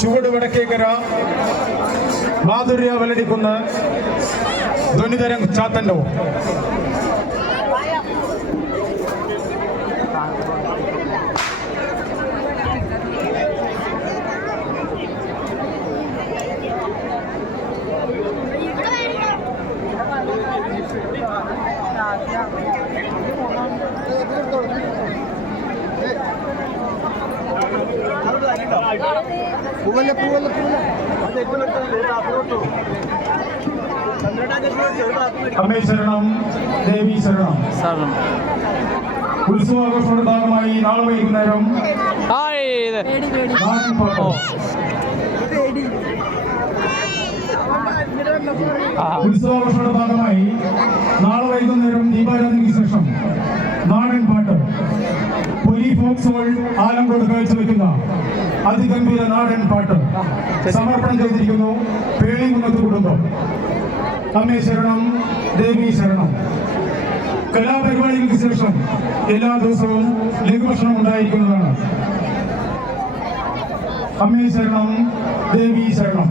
ചുവട് വടക്കേക്കര മാധുര്യ വലടിക്കുന്ന് ധ്വനിതരം ചാത്തന്നോ അമ്മേ ശരണം, ദേവി ശരണം. ഉത്സവാഘോഷങ്ങളുടെ ഭാഗമായി നാളെ വൈകുന്നേരം ഉത്സവാഘോഷങ്ങളുടെ ഭാഗമായി നാളെ വൈകുന്നേരം ദീപാരാധനയ്ക്ക് ശേഷം നാടൻ പാട്ട് പൊലി ഫോക്സ് ആലങ്കോട് കാഴ്ചവെക്കുന്ന അതിഗംഭീര നാടൻ പാട്ട് സമർപ്പണം ചെയ്തിരിക്കുന്നു പേളികുന്നത്ത് കുടുംബം. അമ്മേ ശരണം, ദേവി ശരണം. കലാപരിപാടികൾക്ക് ശേഷം എല്ലാ ദിവസവും ലഘുഭക്ഷണം ഉണ്ടായിരിക്കുന്നതാണ്. അമ്മേ ശരണം, ദേവി ശരണം.